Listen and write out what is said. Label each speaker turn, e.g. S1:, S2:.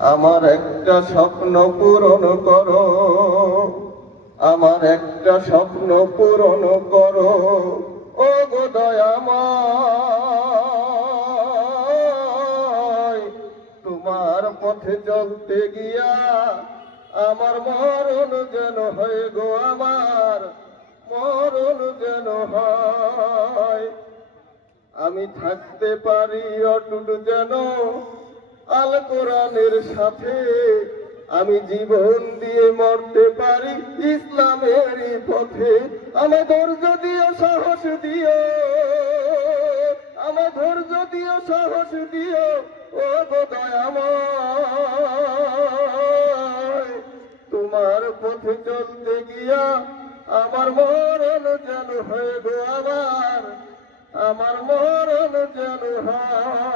S1: আমার একটা স্বপ্ন পূরণ করো। আমার একটা স্বপ্ন পূরণ করো। ও দয়াময়, তোমার পথে চলতে গিয়া আমার মরণ যেন হয় গো আমার, মরণ যেন হয়। আমি থাকতে পারি, অটুট যেন আল কোরআনের সাথে আমি জীবন দিয়ে মরতে পারি, ইসলামেরই পথে। আমার ধৈর্য দিও, সাহস দিও, আমার ধৈর্য দিও, সাহস দিও, ও তোমার পথে চলতে গিয়া আমার মরণ যেন হয়ে গো আমার আমার মরণ যেন হয়।